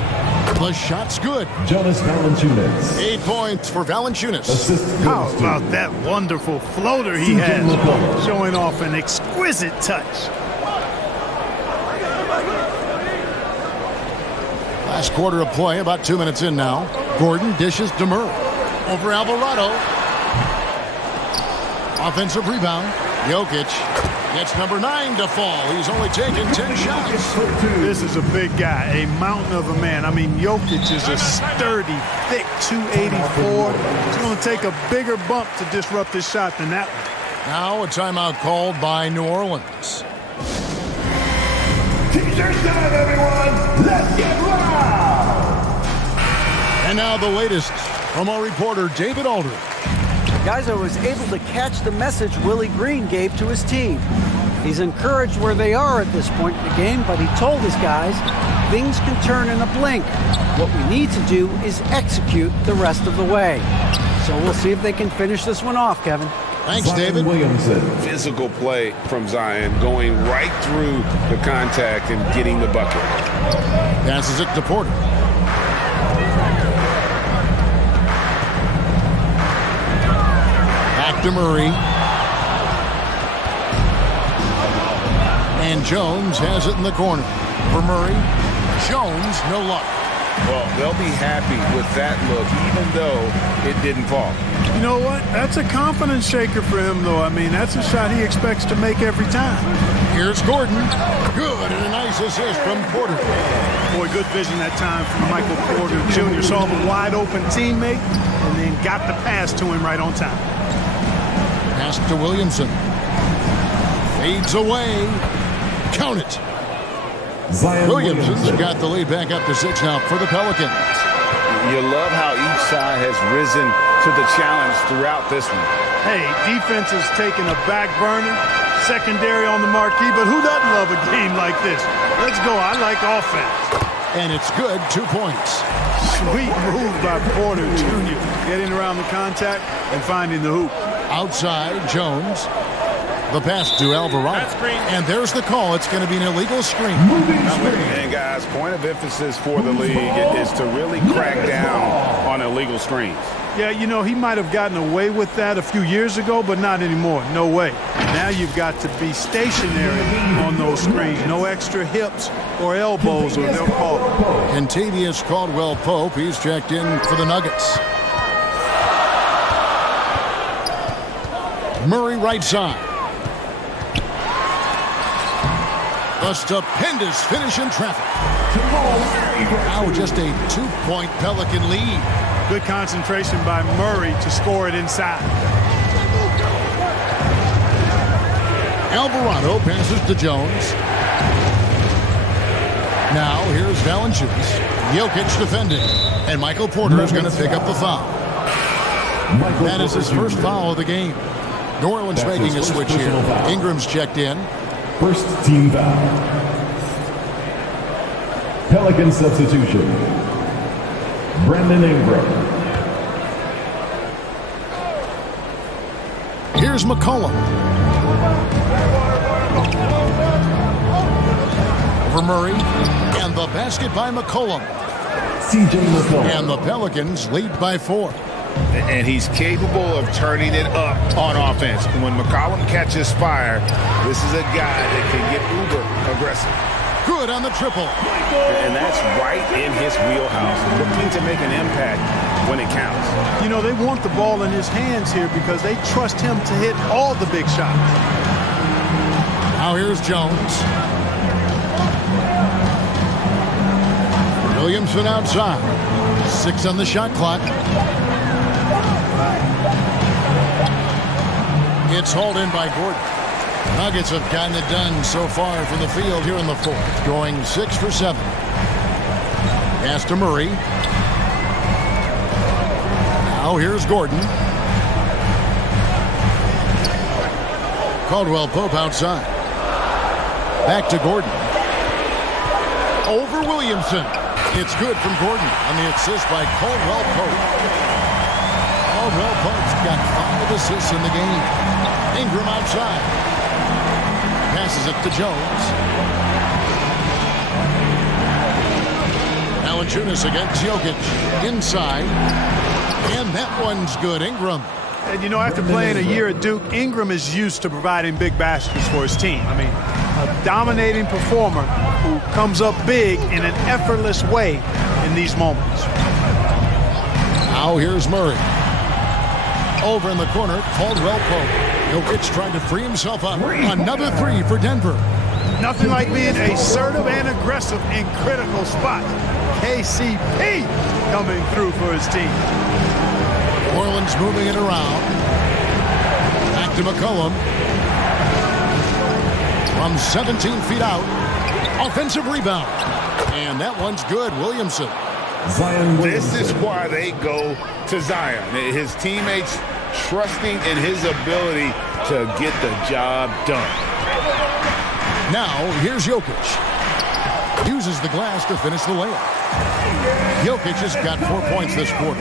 The shot's good. Jonas Valanciunas. 8 points for Valanciunas. How about that wonderful floater he has, showing off an exquisite touch. Last quarter of play, about 2 minutes in now. Gordon dishes to Murray. Over Alvarado. Offensive rebound. Jokic gets number 9 to fall. He's only taken 10 shots. This is a big guy, a mountain of a man. I mean, Jokic is a sturdy, thick 284. It's going to take a bigger bump to disrupt his shot than that one. Now a timeout called by New Orleans. T-shirts time, everyone. Let's get loud. And now the latest from our reporter, David Aldridge. Guys, I was able to catch the message Willie Green gave to his team. He's encouraged where they are at this point in the game, but he told his guys things can turn in a blink. What we need to do is execute the rest of the way. So we'll see if they can finish this one off, Kevin. Thanks, David. Williamson. Physical play from Zion, going right through the contact and getting the bucket. Passes it to Porter. Back to Murray. And Jones has it in the corner. For Murray, Jones, no luck. Well, they'll be happy with that look, even though it didn't fall. You know what? That's a confidence shaker for him, though. I mean, that's a shot he expects to make every time. Here's Gordon. Good, and a nice assist from Porter. Boy, good vision that time from Michael Porter Jr. Saw the wide-open teammate and then got the pass to him right on time. Pass to Williamson. Fades away. Count it. Williamson's got the lead back up to 6 now for the Pelicans. You love how each side has risen to the challenge throughout this one. Hey, defense is taking a back burner, secondary on the marquee, but who doesn't love a game like this? Let's go. I like offense. And it's good, 2 points. Sweet move by Porter Jr. Getting around the contact and finding the hoop. Outside, Jones. The pass to Alvarado. And there's the call. It's going to be an illegal screen. And guys, point of emphasis for the league is to really crack down on illegal screens. Yeah, you know, he might have gotten away with that a few years ago, but not anymore. No way. Now you've got to be stationary on those screens. No extra hips or elbows, or they'll call it. Kentavious Caldwell-Pope. He's checked in for the Nuggets. Murray right side. A stupendous finish in traffic. Now just a 2-point Pelican lead. Good concentration by Murray to score it inside. Alvarado passes to Jones. Now here's Valanciunas. Jokic defending. And Michael Porter is going to pick up the foul. That is his first foul of the game. New Orleans making a switch here. Ingram's checked in. First team foul. Pelican substitution. Brandon Ingram. Here's McCollum. For Murray. And the basket by McCollum. C.J. McCollum. And the Pelicans lead by 4. And he's capable of turning it up on offense. When McCollum catches fire, this is a guy that can get uber aggressive. Good on the triple. And that's right in his wheelhouse. Looking to make an impact when it counts. You know, they want the ball in his hands here because they trust him to hit all the big shots. Now here's Jones. Williamson outside. 6 on the shot clock. It's hauled in by Gordon. Nuggets have gotten it done so far from the field here in the 4th, going 6 for 7. Pass to Murray. Now here's Gordon. Caldwell-Pope outside. Back to Gordon. Over Williamson. It's good from Gordon on the assist by Caldwell-Pope. Caldwell-Pope's got 5 assists in the game. Ingram outside. Passes it to Jones. Valanciunas against Jokic. Inside. And that one's good. Ingram. And, you know, after playing a year at Duke, Ingram is used to providing big baskets for his team. I mean, a dominating performer who comes up big in an effortless way in these moments. Now here's Murray. Over in the corner, Caldwell-Pope. Jokic trying to free himself up. Another 3 for Denver. Nothing like being assertive and aggressive in critical spots. KCP coming through for his team. Orleans moving it around. Back to McCollum. From 17 feet out. Offensive rebound. And that one's good. Williamson. This is why they go to Zion. His teammates trusting in his ability to get the job done. Now, here's Jokic. Uses the glass to finish the layup. Jokic has got 4 points this quarter.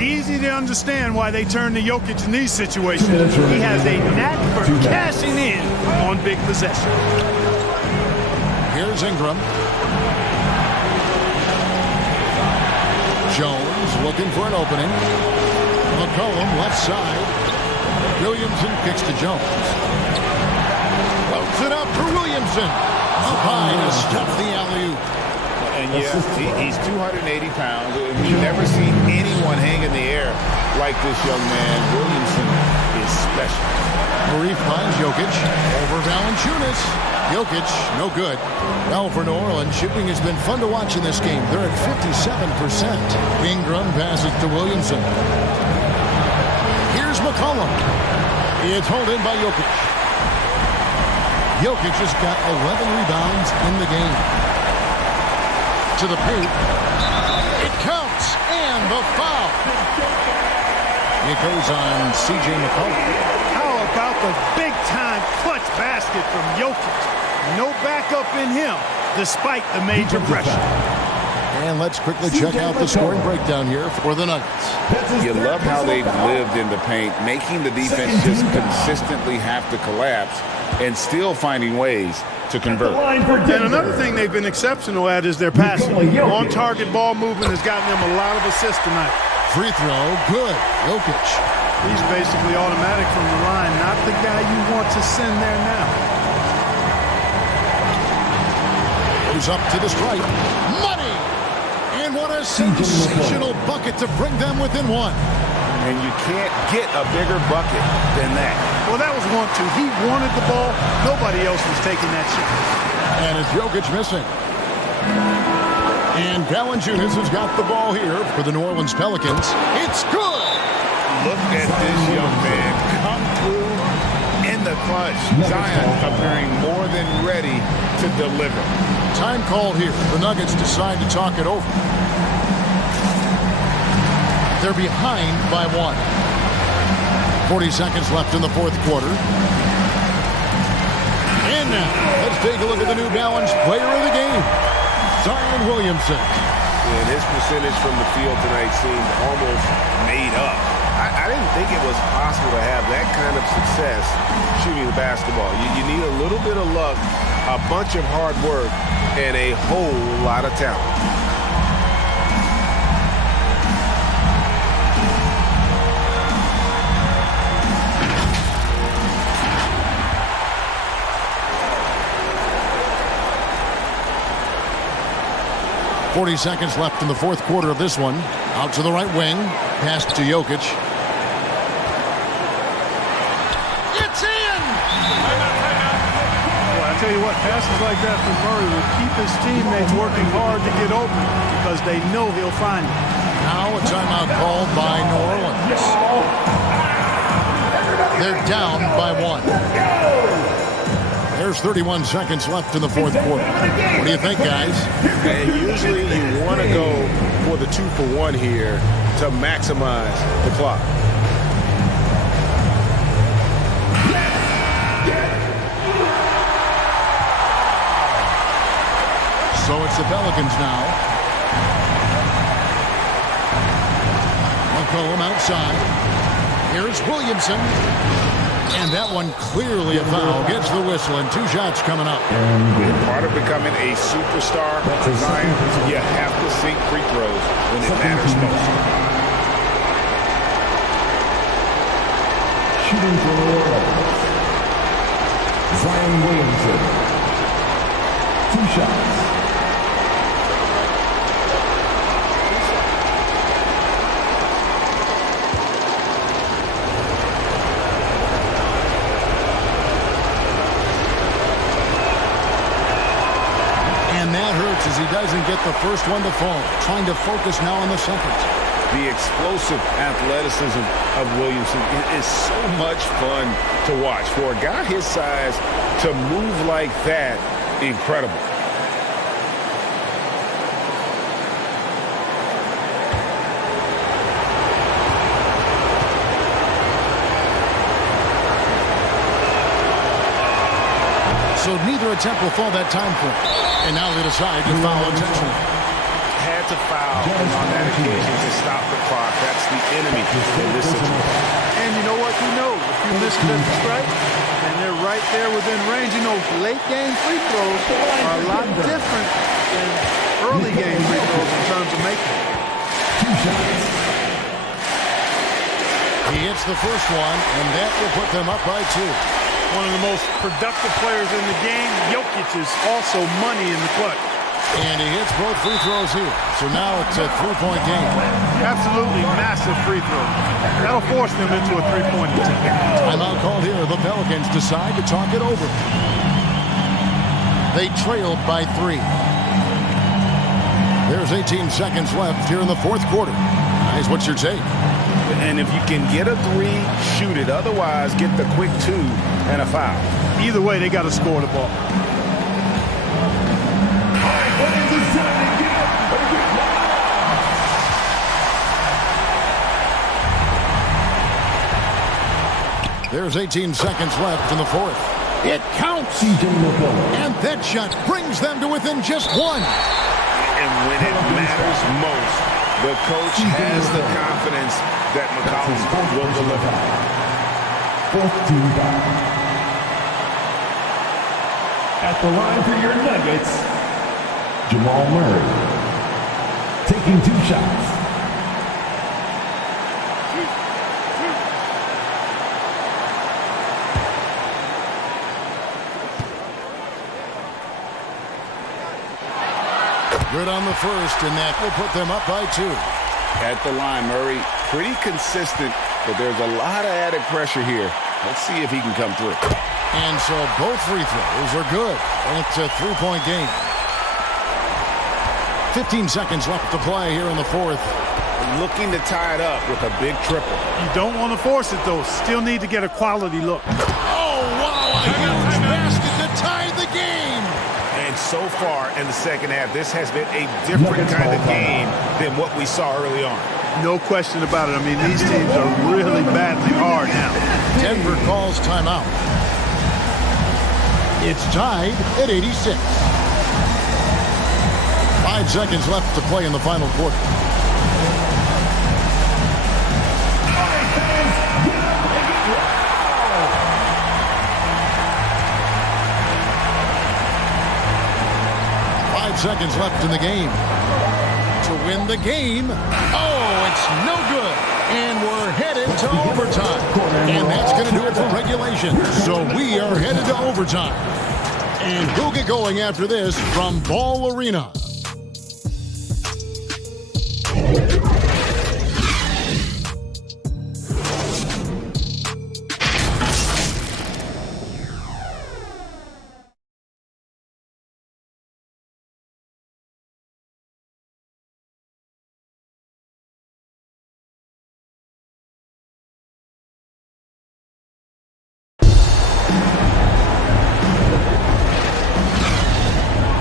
Easy to understand why they turn to Jokic in these situations. He has a knack for cashing in on big possessions. Here's Ingram. Jones looking for an opening. McCollum left side. Williamson kicks to Jones. Floats it up for Williamson. Up high to stuff the alley-oop. And yeah, he's 280 pounds. We've never seen anyone hang in the air like this young man. Williamson is special. Murray finds Jokic over Valanciunas. Jokic, no good. Well, for New Orleans, shooting has been fun to watch in this game. They're at 57%. Ingram passes to Williamson. Here's McCollum. It's hauled in by Jokic. Jokic has got 11 rebounds in the game. to the paint. It counts, and the foul. It goes on C.J. McCollum. How about the big-time clutch basket from Jokic? No backup in him, despite the major pressure. And let's quickly check out the scoring breakdown here for the Nuggets. You love how they've lived in the paint, making the defense just consistently have to collapse and still finding ways to convert. And another thing they've been exceptional at is their passing. On-target ball movement has gotten them a lot of assists tonight. Free throw, good. Jokic. He's basically automatic from the line, not the guy you want to send there now. Goes up to the stripe. Money! And what a sensational bucket to bring them within one. And you can't get a bigger bucket than that. Well, that was 1-2. He wanted the ball. Nobody else was taking that shot. And it's Jokic missing. And Valanciunas has got the ball here for the New Orleans Pelicans. It's good! Look at this young man come through in the clutch. Zion appearing more than ready to deliver. Time called here. The Nuggets decide to talk it over. They're behind by 1. 40 seconds left in the fourth quarter. And now, let's take a look at the New Balance player of the game, Zion Williamson. And his percentage from the field tonight seemed almost made up. I didn't think it was possible to have that kind of success shooting the basketball. You need a little bit of luck, a bunch of hard work, and a whole lot of talent. .40 seconds left in the fourth quarter of this one. Out to the right wing. Pass to Jokic. It's in! Well, I tell you what, passes like that from Murray will keep his teammates working hard to get open because they know he'll find it. Now a timeout called by New Orleans. They're down by 1. There's 31 seconds left in the fourth quarter. What do you think, guys? And usually you want to go for the 2-for-1 here to maximize the clock. So it's the Pelicans now. McCollum outside. Here's Williamson. And that one clearly a foul. Gets the whistle and 2 shots coming up. Part of becoming a superstar for Zion, you have to sink free throws when it matters most. Shooting for New Orleans, Zion Williamson. 2 shots. As he doesn't get the first one to fall. Trying to focus now on the second. The explosive athleticism of Williamson is so much fun to watch. For a guy his size to move like that, incredible. So neither attempt will fall that time for him. And now they decide to foul intentionally. Had to foul on that occasion to stop the clock. That's the enemy in this situation. And you know what? You know, if you miss the strike, and they're right there within range. You know, late game free throws are a lot different than early game free throws in terms of making. He hits the first one, and that will put them up by 2. One of the most productive players in the game. Jokic is also money in the clutch. And he hits both free throws here. So now it's a 3-point game. Absolutely massive free throw. That'll force them into a 3-point attempt. Timeout called here. The Pelicans decide to talk it over. They trailed by 3. There's 18 seconds left here in the fourth quarter. Guys, what's your take? And if you can get a 3, shoot it. Otherwise, get the quick 2 and a foul. Either way, they got to score the ball. There's 18 seconds left in the fourth. It counts! And that shot brings them to within just one. And when it matters most, the coach has the confidence that McCollum will deliver. At the line for your Nuggets, Jamal Murray. Taking 2 shots. Good on the first, and that will put them up by 2. At the line, Murray, pretty consistent, but there's a lot of added pressure here. Let's see if he can come through. And so both free throws are good, and it's a 3-point game. 15 seconds left to play here in the fourth. Looking to tie it up with a big triple. You don't want to force it, though. Still need to get a quality look. Oh, wow, a huge basket to tie the game. And so far in the second half, this has been a different kind of game than what we saw early on. No question about it. I mean, these teams are really battling hard now. Denver calls timeout. It's tied at 86. 5 seconds left to play in the final quarter. Seconds left in the game to win the game. Oh, it's no good, and we're headed to overtime, and that's going to do it for regulation. So we are headed to overtime, and we'll get going after this from Ball Arena.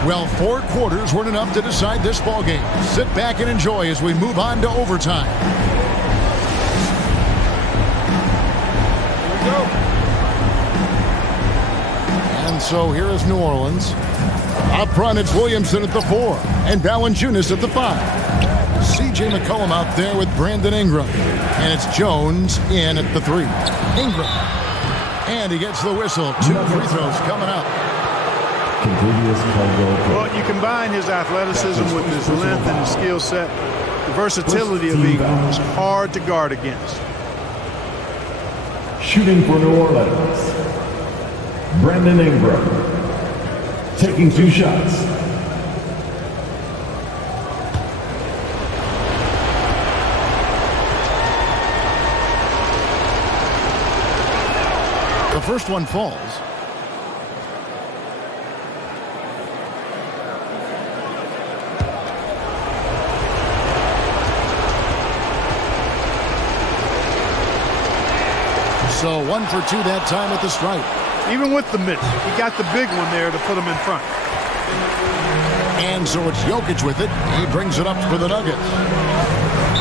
Well, 4 quarters weren't enough to decide this ball game. Sit back and enjoy as we move on to overtime. Here we go. And so here is New Orleans. Up front, it's Williamson at the 4 and Valanciunas at the 5. C.J. McCollum out there with Brandon Ingram. And it's Jones in at the 3. Ingram. And he gets the whistle. 2 free throws coming up. Well, you combine his athleticism with his length and his skill set. The versatility of Ingram is hard to guard against. Shooting for New Orleans, Brandon Ingram. Taking 2 shots. The first one falls. So 1 for 2 that time at the stripe. Even with the miss, he got the big one there to put him in front. And so it's Jokic with it. He brings it up for the Nuggets.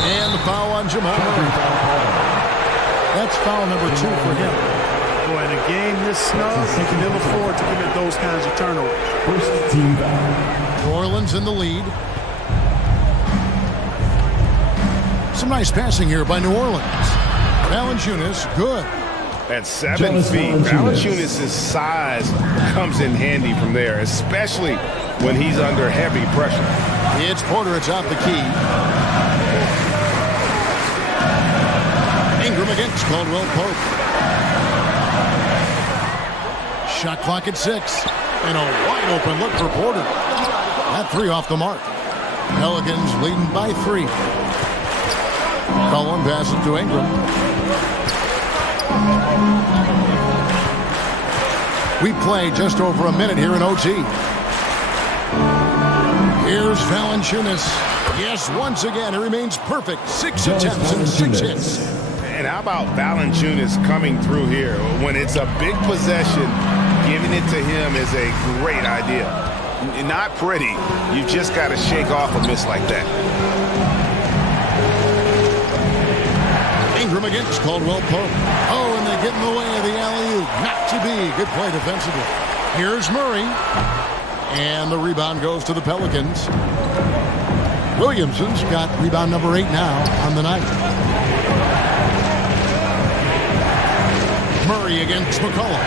And the foul on Jamal Murray. That's foul number 2 for him. Boy, in a game this snug, he can ill afford to commit those kinds of turnovers. First team foul. New Orleans in the lead. Some nice passing here by New Orleans. Valanciunas, good. At 7 feet, Valanciunas' size comes in handy from there, especially when he's under heavy pressure. It's Porter atop the key. Ingram against Caldwell Pope. Shot clock at 6. And a wide open look for Porter. That 3 off the mark. Pelicans leading by 3. Cullen passes to Ingram. We play just over a minute here in OT. Here's Valanciunas. Yes, once again, he remains perfect. 6 attempts and 6 hits. And how about Valanciunas coming through here? When it's a big possession, giving it to him is a great idea. Not pretty. You just got to shake off a miss like that. Ingram against Caldwell Pope. Oh, and they get in the way of the alley-oop. Not to be. Good play defensively. Here's Murray. And the rebound goes to the Pelicans. Williamson's got rebound number 8 now on the night. Murray against McCollum.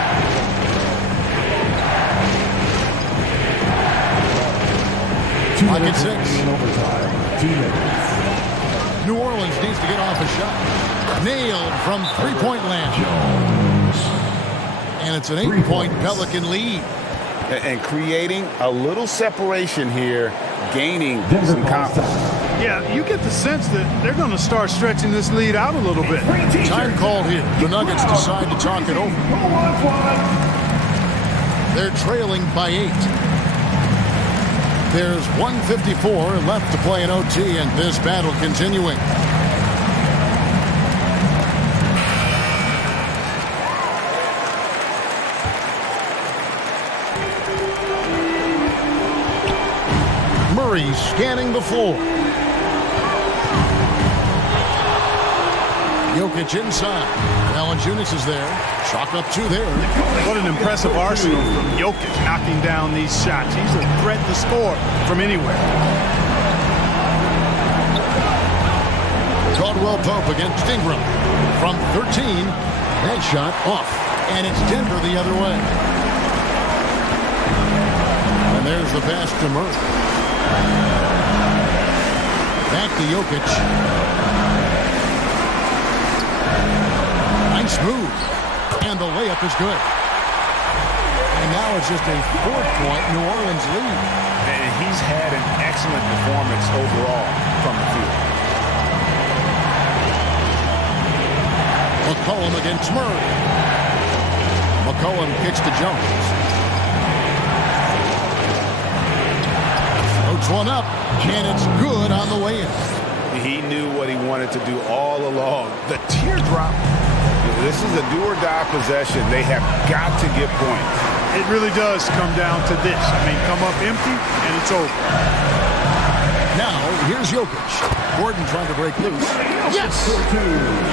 Clock at 6. New Orleans needs to get off a shot. Nailed from three-point land. And it's an 8-point Pelican lead. And creating a little separation here, gaining some confidence. Yeah, you get the sense that they're going to start stretching this lead out a little bit. Time called here. The Nuggets decide to talk it over. They're trailing by 8. There's 1:54 left to play in OT, and this battle continuing. Murray scanning the floor. Jokic inside. Valanciunas is there. Chalk up 2 there. What an impressive arsenal from Jokic knocking down these shots. He's a threat to score from anywhere. Caldwell Pope against Ingram. From 13, that shot off. And it's Denver the other way. And there's the pass to Murray. Back to Jokic. Nice move. And the layup is good. And now it's just a 4-point New Orleans lead. And he's had an excellent performance overall from the field. McCollum against Murray. McCollum kicks to Jones. Floats one up, and it's good on the way in. He knew what he wanted to do all along. The teardrop. This is a do-or-die possession. They have got to get points. It really does come down to this. I mean, come up empty, and it's over. Now, here's Jokic. Gordon trying to break loose. Yes!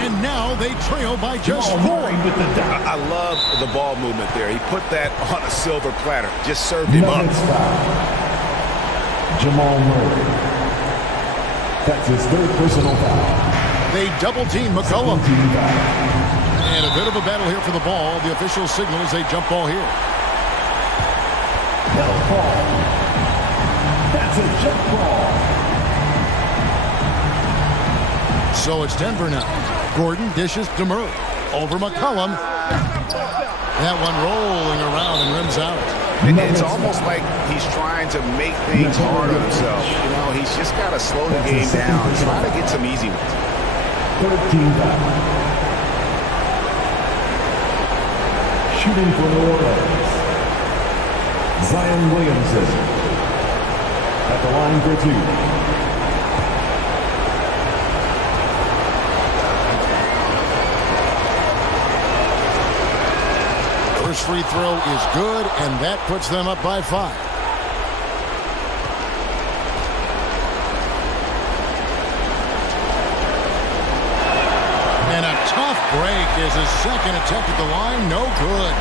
And now they trail by just 4. I love the ball movement there. He put that on a silver platter. Just served him up. Jamal Murray. That's his 3rd personal foul. They double-team McCollum. And a bit of a battle here for the ball. The official signals a jump ball here. No ball. That's a jump ball. So it's Denver now. Gordon dishes to Murray. Over McCollum. That one rolling around and rims out. It's almost like he's trying to make things hard on himself. You know, he's just got to slow the game down. Try to get some easy ones. 13 foul. Shooting for New Orleans. Zion Williamson. At the line for 2. First free throw is good, and that puts them up by 5. And a tough break is his second attempt at the line. No good.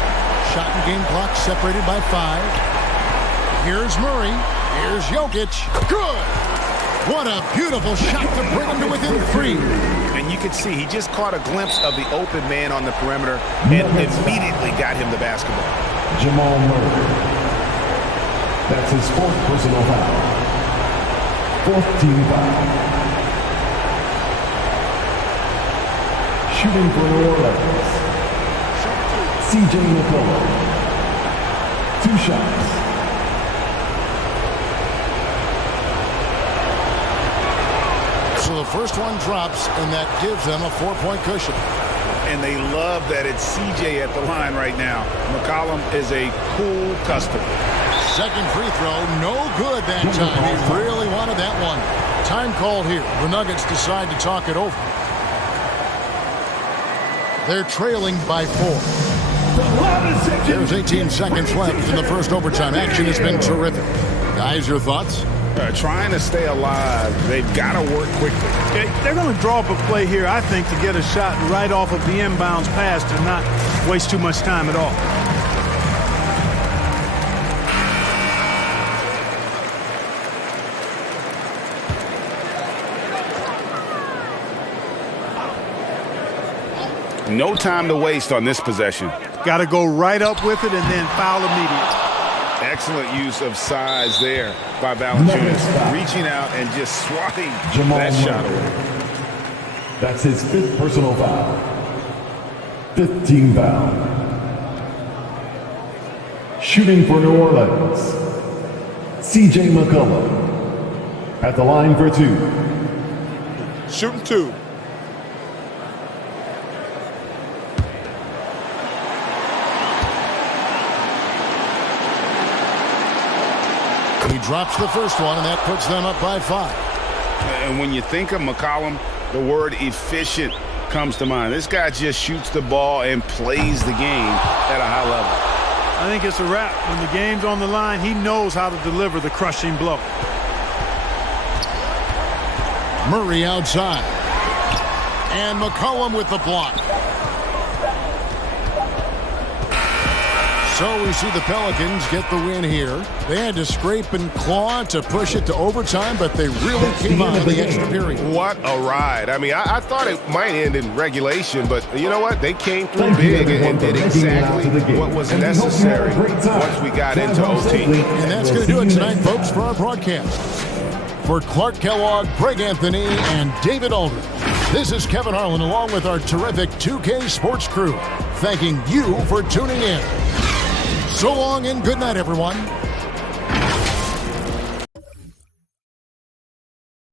Shot and game clock separated by 5. Here's Murray. Here's Jokic. Good. What a beautiful shot to bring him to within 3. And you can see he just caught a glimpse of the open man on the perimeter and immediately got him the basketball. Jamal Murray. That's his 4th personal foul. 4th team foul. Shooting for New Orleans. C.J. McCollum. 2 shots. So the first one drops, and that gives them a 4-point cushion. And they love that it's C.J. at the line right now. McCollum is a cool customer. Second free throw, no good that time. He really wanted that one. Time called here. The Nuggets decide to talk it over. They're trailing by 4. There's 18 seconds left in the first overtime. Action has been terrific. Guys, your thoughts? trying to stay alive. They've got to work quickly. They're going to draw up a play here, I think, to get a shot right off of the inbounds pass to not waste too much time at all. No time to waste on this possession. Got to go right up with it and then foul immediately. Excellent use of size there by Valanciunas, reaching out and just swatting that shot away. That's his 5th personal foul. 15 foul. Shooting for New Orleans, C.J. McCollum at the line for 2. Shooting 2. He drops the first one, and that puts them up by 5. And when you think of McCollum, the word efficient comes to mind. This guy just shoots the ball and plays the game at a high level. I think it's a wrap. When the game's on the line, he knows how to deliver the crushing blow. Murray outside. And McCollum with the block. So we see the Pelicans get the win here. They had to scrape and claw to push it to overtime, but they really came out of the extra period. What a ride. I mean, I thought it might end in regulation, but you know what? They came through big and did exactly what was necessary once we got into OT. And that's going to do it tonight, folks, for our broadcast. For Clark Kellogg, Greg Anthony, and David Aldridge, this is Kevin Harlan along with our terrific 2K Sports crew, thanking you for tuning in. So long and good night, everyone.